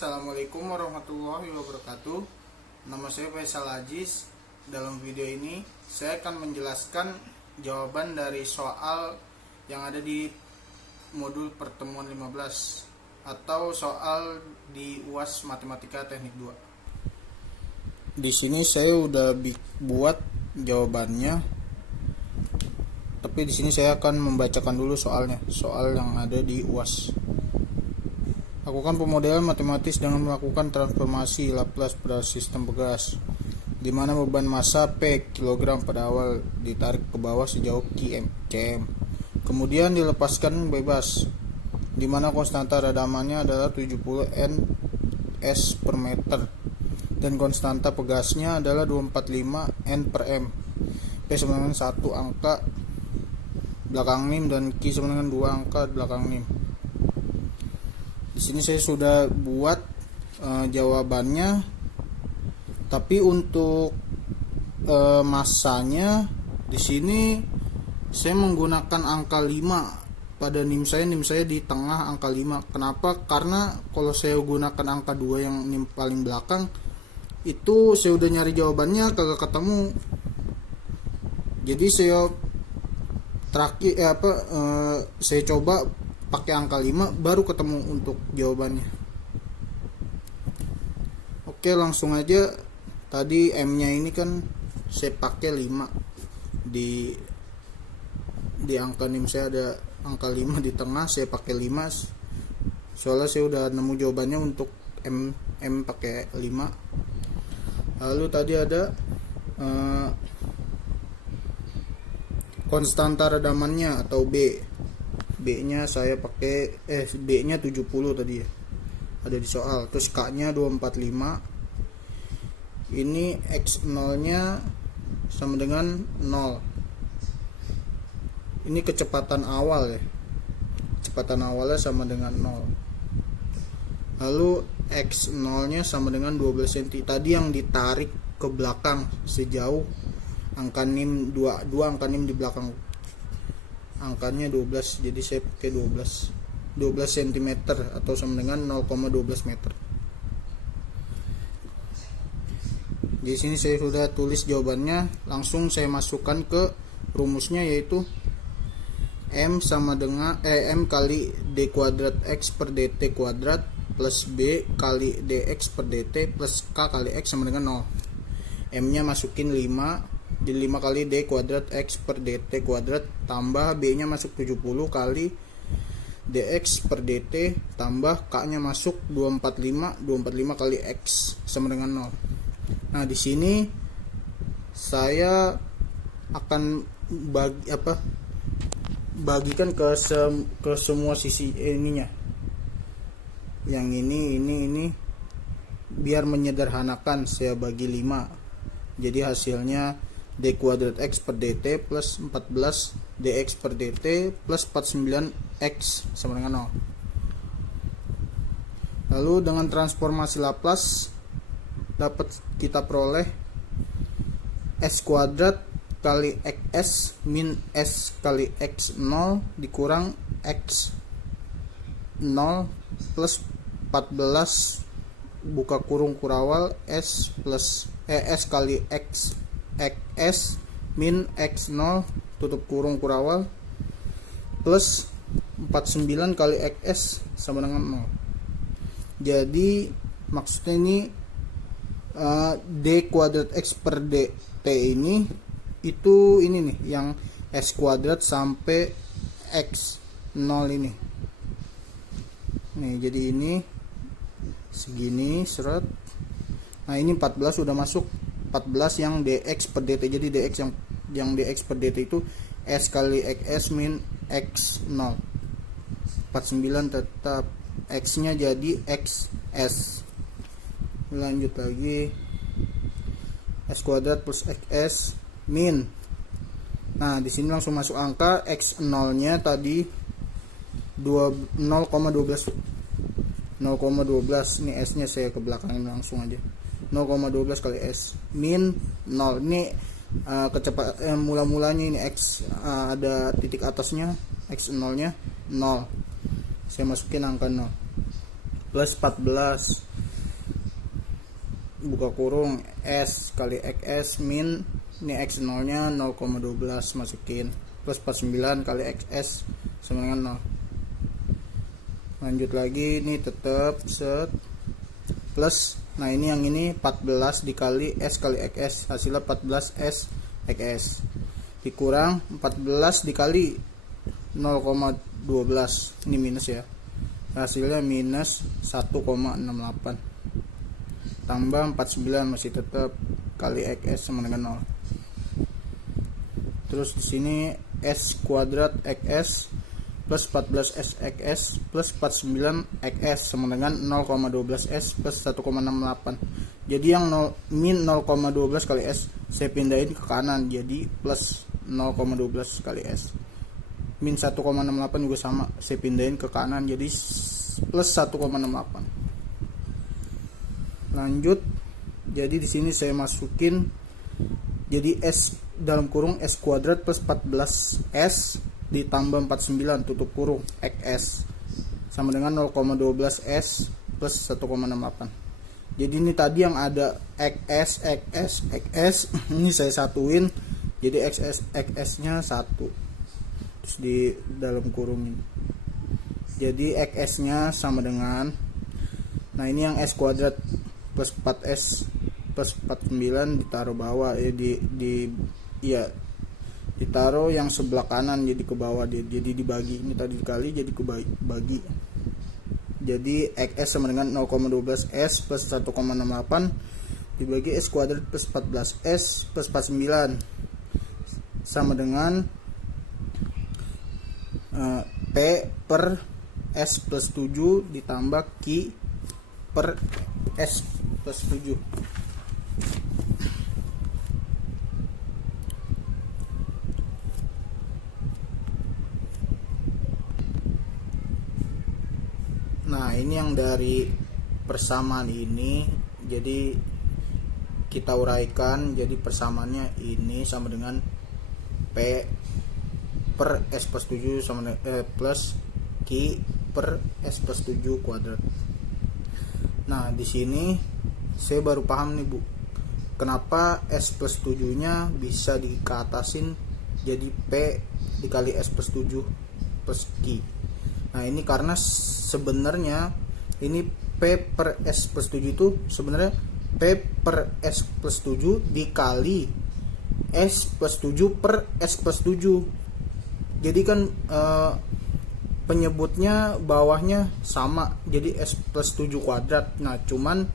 Assalamualaikum warahmatullahi wabarakatuh. Nama saya Faisal Aziz. Dalam video ini saya akan menjelaskan jawaban dari soal yang ada di modul pertemuan 15 atau soal di UAS Matematika Teknik 2. Di sini saya udah buat jawabannya. Tapi di sini saya akan membacakan dulu soalnya, soal yang ada di UAS. Lakukan pemodelan matematis dengan melakukan transformasi Laplace pada sistem bergas, di mana beban massa P kg pada awal ditarik ke bawah sejauh km, kemudian dilepaskan bebas, di mana konstanta radamannya adalah 70 ns per meter dan konstanta pegasnya adalah 245 n per m. P sama dengan 1 angka belakang nim dan Q sama dengan 2 angka belakang nim. Di sini saya sudah buat jawabannya, tapi untuk massanya di sini saya menggunakan angka 5 pada nim saya di tengah angka 5. Kenapa? Karena kalau saya gunakan angka 2 yang nim paling belakang itu saya udah nyari jawabannya kagak ketemu. Jadi saya saya coba pakai angka 5 baru ketemu untuk jawabannya. Oke, langsung aja. Tadi M nya ini kan saya pakai 5 di angka nim saya ada angka 5 di tengah, saya pakai 5 soalnya saya udah nemu jawabannya untuk M pakai 5. Lalu tadi ada konstanta redamannya atau B nya saya pakai B nya 70 tadi ya, ada di soal. Terus K nya 245. Ini X0 nya sama dengan 0. Ini kecepatan awal ya, kecepatan awalnya sama dengan 0. Lalu X0 nya sama dengan 12 cm. Tadi yang ditarik ke belakang sejauh angka nim 2 angka nim di belakang angkanya 12, jadi saya pakai 12 cm atau sama dengan 0,12 meter. Di sini saya sudah tulis jawabannya, langsung saya masukkan ke rumusnya, yaitu M sama dengan M kali D kuadrat X per DT kuadrat plus B kali DX per DT plus K kali X sama dengan 0. M nya masukin 5, jadi 5 kali D kuadrat X per DT kuadrat tambah B nya masuk 70 kali DX per DT tambah K nya masuk 245 kali X sama dengan 0. Nah, di sini saya akan bagikan ke semua sisi ininya. Yang ini biar menyederhanakan saya bagi 5. Jadi hasilnya D kuadrat X per DT plus 14 DX per DT plus 49 X sama dengan 0. Lalu dengan transformasi Laplace dapat kita peroleh S kuadrat kali XS min S kali X0 dikurang X0 plus 14 buka kurung kurawal S plus S kali XS min X0 tutup kurung kurawal plus 49 kali XS sama dengan 0. Jadi maksudnya ini D kuadrat X per DT ini nih yang S kuadrat sampai X0 ini. Nih, jadi ini segini seret. Nah, ini 14 sudah masuk, 14 yang DX per DT. Jadi DX yang DX per DT itu S kali XS min X0. 49 tetap, X nya jadi XS. Lanjut lagi, S kuadrat plus XS min. Nah, di sini langsung masuk angka. X0 nya tadi 0,12. Ini S nya saya ke belakangin langsung aja, 0,12 kali S min 0. Ini kecepatan mula-mulanya ini X, ada titik atasnya, X0 nya 0. Saya masukin angka 0. plus 14 buka kurung S kali XS min, ini X0 nya 0,12 masukin, plus 49 kali XS sama dengan 0. Lanjut lagi, ini tetap set plus, nah ini yang ini 14 dikali S kali XS, hasilnya 14 S XS dikurang 14 dikali 0,12, ini minus ya, hasilnya minus 1,68 tambah 49 masih tetap kali XS sama dengan 0. Terus di sini S kuadrat XS plus 14 S XS plus 49 XS sama dengan 0,12 S plus 1,68. Jadi yang min 0,12 kali S saya pindahin ke kanan jadi plus 0,12 kali S. Min 1,68 juga sama, saya pindahin ke kanan jadi plus 1,68. Lanjut, jadi di sini saya masukin jadi S dalam kurung S kuadrat plus 14 S ditambah 49 tutup kurung XS sama dengan 0,12 S plus 1,68. Jadi ini tadi yang ada XS ini saya satuin jadi XS nya 1 terus di dalam kurung ini. Jadi XS nya sama dengan, nah ini yang S kuadrat plus 4S plus 49 ditaruh bawah ya, ditaruh yang sebelah kanan jadi ke bawah, jadi dibagi, ini tadi dikali jadi kebagi. Jadi XS sama dengan 0,12 S plus 1,68 dibagi S kuadrat plus 14 S plus 49 sama dengan P per S plus 7 ditambah Q per S plus 7. Nah ini yang dari persamaan ini, jadi kita uraikan, jadi persamaannya ini sama dengan P per S plus 7 sama dengan plus Q per S plus 7 kuadrat. Nah di sini saya baru paham nih Bu, kenapa S plus 7 nya bisa dikatasin jadi P dikali S plus 7 plus Q. Nah ini karena sebenarnya ini P per S plus 7 itu sebenarnya P per S plus 7 dikali S plus 7 per S plus 7. Jadi kan penyebutnya bawahnya sama, jadi S plus 7 kuadrat. Nah cuman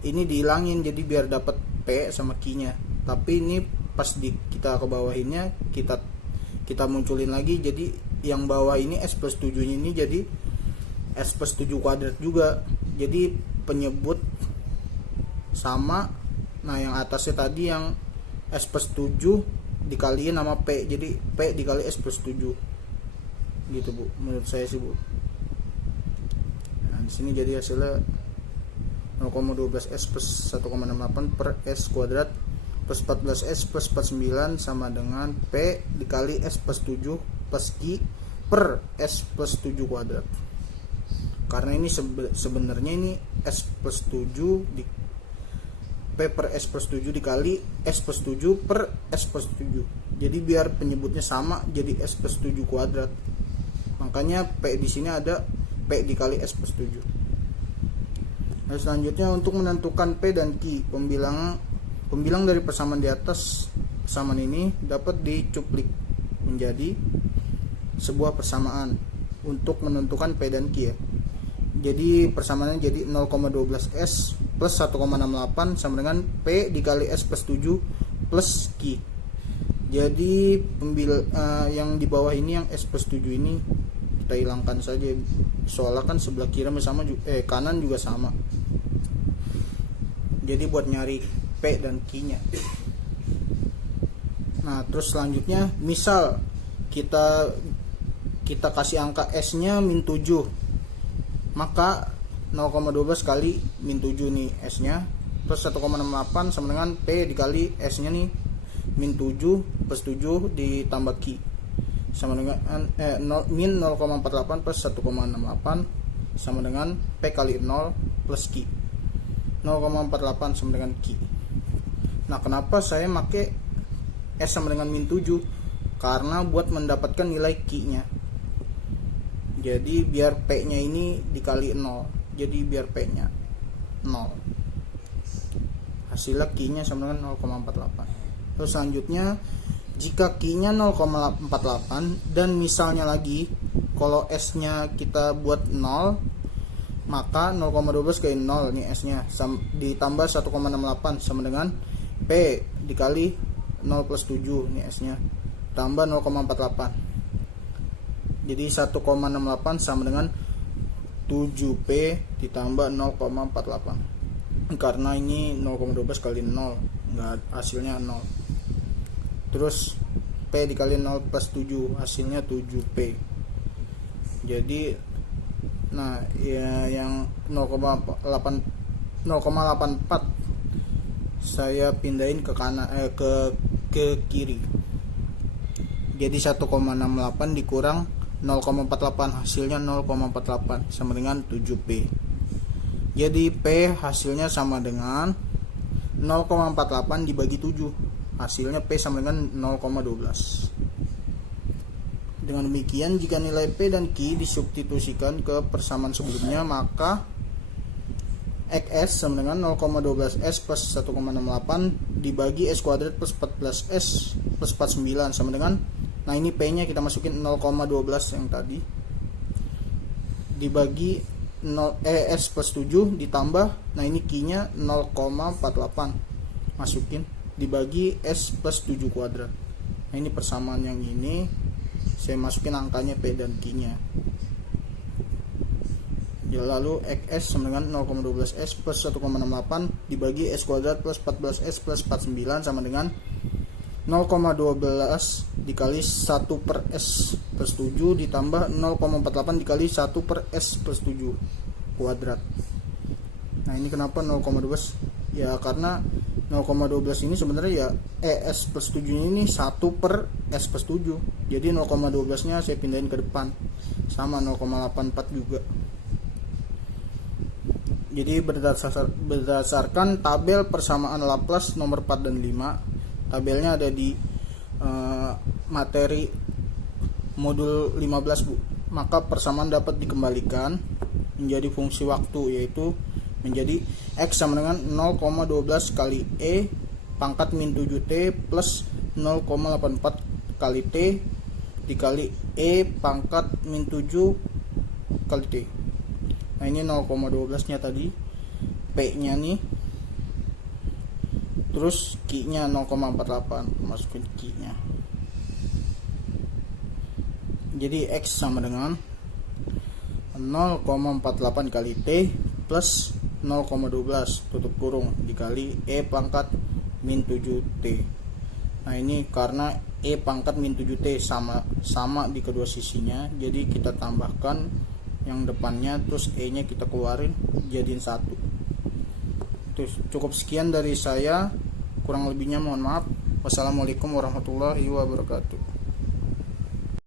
ini dihilangin jadi biar dapat P sama Q nya, tapi ini pas kita ke bawahinnya kita munculin lagi, jadi yang bawah ini S plus 7 ini jadi S plus 7 kuadrat juga, jadi penyebut sama. Nah yang atasnya tadi yang S plus 7 dikaliin sama P, jadi P dikali S plus 7 gitu Bu, menurut saya sih Bu. Nah di sini jadi hasilnya 0,12 S plus 1,68 per S kuadrat plus 14 S plus 49 sama dengan P dikali S plus 7 plus Q per S plus 7 kuadrat. Karena ini sebenarnya ini S plus 7 di P per S plus 7 dikali S plus 7 per S plus 7. Jadi biar penyebutnya sama jadi S plus 7 kuadrat. Makanya P di sini ada P dikali S plus 7. Nah, selanjutnya untuk menentukan P dan Q, pembilang dari persamaan di atas persamaan ini dapat dicuplik menjadi sebuah persamaan untuk menentukan P dan Q ya. Jadi persamaannya jadi 0,12 S plus 1,68 sama dengan P dikali S plus 7 plus Q. Jadi yang di bawah ini yang S plus 7 ini kita hilangkan saja, soalnya kan sebelah kiri sama kanan juga sama. Jadi buat nyari P dan Q nya. Nah terus selanjutnya misal kita kasih angka S nya min 7, maka 0,12 kali min 7 nih S nya plus 1,68 sama dengan P dikali S nya nih min 7 plus 7 ditambah Q sama dengan min 0,48 plus 1,68 sama dengan P kali 0 plus Q. 0,48 sama dengan Q. Nah, kenapa saya pakai S sama dengan min 7? Karena buat mendapatkan nilai Q-nya. Jadi biar P-nya ini dikali 0. Jadi biar P-nya 0. Hasilnya Q-nya sama dengan 0,48. Terus selanjutnya, jika Q-nya 0,48 dan misalnya lagi kalau S-nya kita buat 0, maka 0,12 kali 0 nih S-nya ditambah 1,68 sama dengan P dikali 0 plus 7 nih S-nya tambah 0,48. Jadi 1,68 sama dengan 7P ditambah 0,48. Karena ini 0,12 kali 0, enggak, hasilnya 0. Terus P dikali 0 plus 7 hasilnya 7P. Jadi nah ya yang 0,84 saya pindahin ke kanan ke kiri. Jadi 1,68 dikurang 0,48 hasilnya 0,48 sama dengan 7P. Jadi P hasilnya sama dengan 0,48 dibagi 7. Hasilnya P sama dengan 0,12. Dengan demikian, jika nilai P dan Q disubstitusikan ke persamaan sebelumnya, maka XS sama dengan 0,12S plus 1,68 dibagi S kuadrat plus 14S plus 49 sama dengan, nah ini P nya kita masukin 0,12 yang tadi, dibagi S plus 7 ditambah, nah ini Q nya 0,48 masukin, dibagi S plus 7 kuadrat. Nah ini persamaan yang ini saya masukin angkanya P dan Q nya. Ya, lalu XS sama dengan 0,12S plus 1,68 dibagi S kuadrat plus 14S plus 49 sama dengan 0,12 dikali 1 per S plus 7 ditambah 0,48 dikali 1 per S plus 7 kuadrat. Nah ini kenapa 0,12? Ya karena 0,12 ini sebenarnya ya S plus 7 ini 1 per S plus 7. Jadi 0,12 nya saya pindahin ke depan, sama 0,84 juga. Jadi berdasarkan tabel persamaan Laplace nomor 4 dan 5, tabelnya ada di materi modul 15 Bu. Maka persamaan dapat dikembalikan menjadi fungsi waktu, yaitu menjadi X sama dengan 0,12 kali E pangkat min 7T plus 0,84 kali T dikali E pangkat min 7 kali T. Nah ini 0,12 nya tadi, P nya nih, terus Q nya 0,48, masukin Q nya. Jadi X sama dengan 0,48 kali T plus 0,12 tutup kurung dikali E pangkat min 7T. Nah ini karena E pangkat min 7T sama di kedua sisinya, jadi kita tambahkan yang depannya, terus E nya kita keluarin jadiin 1. Terus cukup sekian dari saya, kurang lebihnya mohon maaf. Wassalamualaikum warahmatullahi wabarakatuh.